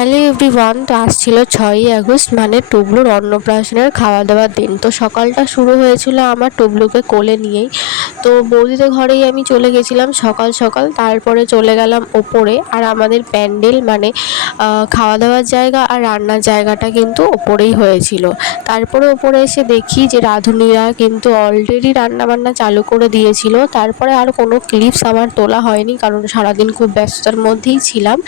Hello everyone. তো আসছিল 6ই August মানে টুবলুর অন্নপ্রাশনের খাওয়া দাওয়ার দিন। তো সকালটা শুরু হয়েছিল আমার টুবলুকে কোলে নিয়েই। তো বৌদিদের ঘরেই আমি চলে গেছিলাম সকাল সকাল, তারপরে চলে গেলাম ওপরে। আর আমাদের প্যান্ডেল মানে খাওয়া দাওয়ার জায়গা আর রান্নার জায়গাটা কিন্তু ওপরেই হয়েছিল। তারপরে ওপরে এসে দেখি যে রাঁধুনিরা কিন্তু অলরেডি রান্নাবান্না চালু করে দিয়েছিল। তারপরে আর কোনো ক্লিপস আমার তোলা হয়নি, কারণ সারাদিন খুব ব্যস্ততার মধ্যেই ছিলাম।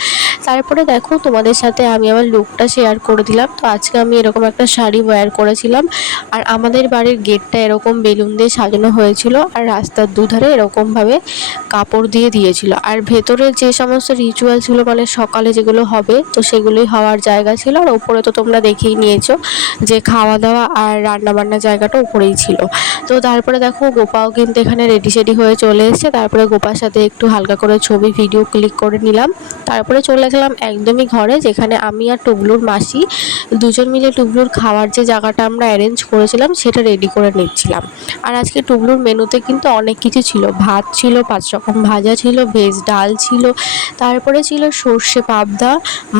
তারপরে দেখো তোমাদের সাথে আমি আমার লুকটা শেয়ার করে দিলাম। তো আজকে আমি এরকম একটা শাড়ি ওয়্যার করেছিলাম, আর আমাদের বাড়ির গেটটা এরকম বেলুন দিয়ে সাজানো হয়েছিল, আর রাস্তার দুধারে এরকমভাবে কাপড় দিয়ে দিয়েছিল। আর ভেতরে যে সমস্ত রিচুয়াল ছিল মানে সকালে যেগুলো হবে তো সেগুলোই হওয়ার জায়গা ছিল। আর ওপরে তো তোমরা দেখেই নিয়েছো যে খাওয়া দাওয়া আর রান্নাবান্নার জায়গাটা উপরেই ছিল। তো তারপরে দেখো গোপাও কিন্তু এখানে রেডি সেডি হয়ে চলে এসেছে। তারপরে গোপার সাথে একটু হালকা করে ছবি ভিডিও ক্লিক করে নিলাম। তারপরে চলে গেলাম একদমই ঘরে, যেখানে আমি আর টুবলুর মাসি দুজন মিলে টুবলুর খাওয়ার যে জায়গাটা আমরা অ্যারেঞ্জ করেছিলাম সেটা রেডি করে নিচ্ছিলাম। আর আজকে টুবলুর মেনুতে কিন্তু অনেক কিছু ছিল। ভাত ছিল, 5 রকম ভাজা ছিল, ভেজ ডাল ছিল, তারপরে ছিল সর্ষে পাবদা,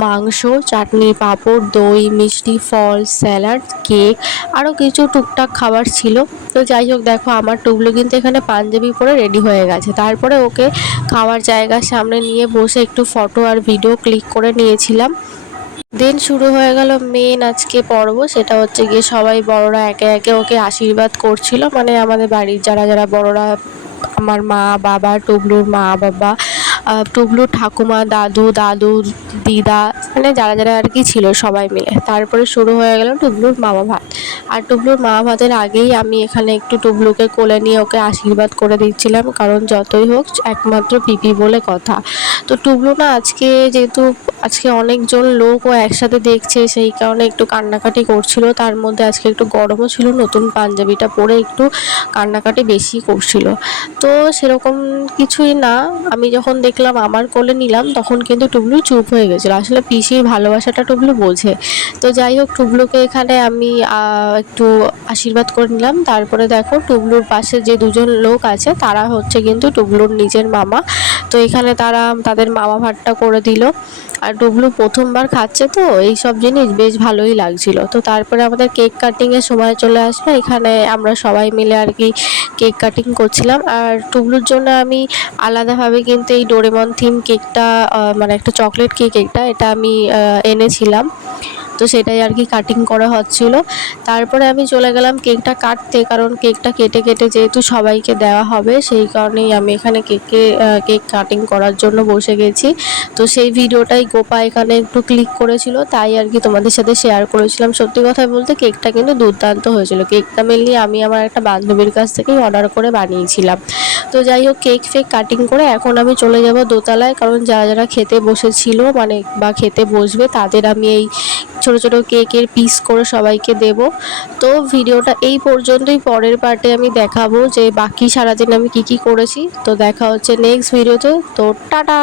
মাংস, চাটনি, পাঁপড়, দই, মিষ্টি, ফল, স্যালাড, কেক, আরও কিছু টুকটাক খাবার ছিল। তো যাই হোক, দেখো আমার টুবলু কিন্তু এখানে পাঞ্জাবি পরে রেডি হয়ে গেছে। তারপরে ওকে খাওয়ার জায়গার সামনে নিয়ে বসে একটু ফটো আর ভিডিও ক্লিক করে নিয়েছিলাম। দেন শুরু হয়ে গেল মেন আজকে পর্ব, সেটা হচ্ছে গিয়ে সবাই বড়রা একে একে ওকে আশীর্বাদ করছিল। মানে আমাদের বাড়ির যারা যারা বড়রা, আমার মা বাবা, টুবলুর মা বাবা, টুবলুর ঠাকুমা, দাদু দাদু, দিদা, মানে যারা যারা আর কি ছিল সবাই মিলে। তারপরে শুরু হয়ে গেল টুবলুর মামা ভাত। আর টুবলুর মামা ভাতের আগেই আমি এখানে একটু টুবলুকে কোলে নিয়ে ওকে আশীর্বাদ করে দিচ্ছিলাম, কারণ যতই হোক একমাত্র পিপি বলে কথা। তো টুবলু না আজকে যেহেতু আজকে অনেকজন লোক ও একসাথে দেখছে, সেই কারণে একটু কান্নাকাটি করছিল। তার মধ্যে আজকে একটু গরমও ছিল, নতুন পাঞ্জাবিটা পরে একটু কান্নাকাটি বেশি করছিল। তো সেরকম কিছুই না, আমি যখন দেখলাম আমার কোলে নিলাম তখন কিন্তু টুবলু চুপ হয়ে গেছিলো। আসলে পিসির ভালোবাসাটা টুবলু বোঝে। তো যাই হোক, টুবলুকে এখানে আমি একটু আশীর্বাদ করে নিলাম। তারপরে দেখো টুবলুর পাশে যে দুজন লোক আছে তারা হচ্ছে কিন্তু টুবলুর নিজের মামা। তো এখানে তারা তাদের মামা ভাতটা করে দিল। আর টুবলু প্রথমবার খাচ্ছে তো এই সব জিনিস বেশ ভালোই লাগছিল। তো তারপরে আমাদের কেক কাটিংয়ের সময় চলে আসলো। এখানে আমরা সবাই মিলে আর কি কেক কাটিং করছিলাম। আর টুবলুর জন্য আমি আলাদাভাবে কিন্তু এই ডোরেমন থিম কেকটা, মানে একটা চকলেট কেক, এটা আমি এনেছিলাম। তো সেটাই আর কি কাটিং করা হচ্ছিল। তারপরে আমি চলে গেলাম কেকটা কাটতে, কারণ কেকটা কেটে কেটে যেহেতু সবাইকে দেওয়া হবে সেই কারণেই আমি এখানে কেক কাটিং করার জন্য বসে গেছি। তো সেই ভিডিওটাই গোপা এখানে একটু ক্লিক করেছিল, তাই আর কি তোমাদের সাথে শেয়ার করেছিলাম। সত্যি কথা বলতে কেকটা কিন্তু দুর্দান্ত হয়েছিল। কেকটা মেনলি আমি আমার একটা বান্ধবীর কাছ থেকেই অর্ডার করে বানিয়েছিলাম। তো যাই হোক, কেক ফেক কাটিং করে এখন আমি চলে যাব দোতলায়, কারণ যারা যারা খেতে বসেছিল মানে বা খেতে বসবে তাদের আমি এই ছোট ছোট কেকের পিস করে সবাইকে দেব। তো ভিডিওটা এই পর্যন্তই। পরের পার্টে আমি দেখাবো যে বাকি সারাদিন আমি কি কি করেছি। তো দেখা হচ্ছে নেক্সট ভিডিওতে। তো টাটা।